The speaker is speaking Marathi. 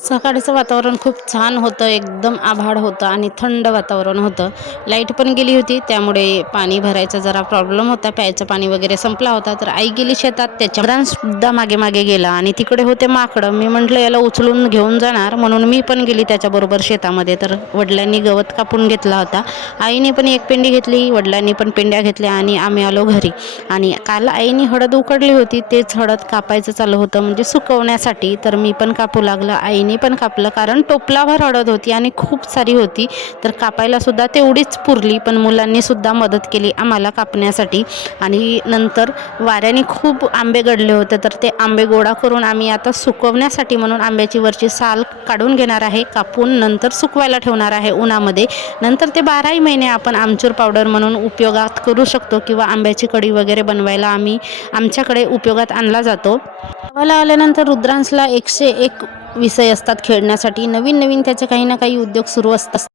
सकाळचं वातावरण खूप छान होतं. एकदम आभाळ होतं आणि थंड वातावरण होतं. लाईट पण गेली होती. त्यामुळे पाणी भरायचा जरा प्रॉब्लेम होता. प्यायचं पाणी वगैरे संपला होता. तर आई गेली शेतात. त्याच्या सुद्धा मागे-मागे गेला आणि तिकडे होते माकडं. मी म्हटलं याला उचलून घेऊन जाणार म्हणून मी पण गेली त्याच्याबरोबर शेतामध्ये. तर वडिलांनी गवत कापून घेतला होता. आईने पण एक पेंडी घेतली, वडिलांनी पण पेंड्या घेतल्या आणि आम्ही आलो घरी. आणि काल आईने हळद उकडली होती. तेच हळद कापायचं चालू होतं म्हणजे सुकवण्यासाठी. तर मी पण कापू लागलं. आईने पण कापलं कारण टोपलाभर हळद होती आणि खूप सारी होती. तर कापायला सुद्धा तेवढीच पुरली. पण मुलांनी सुद्धा मदत केली आम्हाला कापण्यासाठी. आणि नंतर वाऱ्याने खूप आंबे गळले होते. तर ते आंबे गोळा करून आम्ही आता सुकवण्यासाठी म्हणून आंब्याची वरची साल काढून घेणार आहे. कापून नंतर सुकवायला ठेवणार आहे उन्हामध्ये. नंतर ते 12ही महिने आपण आमचूर पावडर म्हणून उपयोगात करू शकतो किंवा आंब्याची कढी वगैरे बनवायला आमच्याकडे उपयोगात आणला जातो. गावाला आल्यानंतर रुद्रांशला 101 विषय असतात खेळण्यासाठी. नवीन-नवीन त्याचे काही ना काही उद्योग सुरू असतात.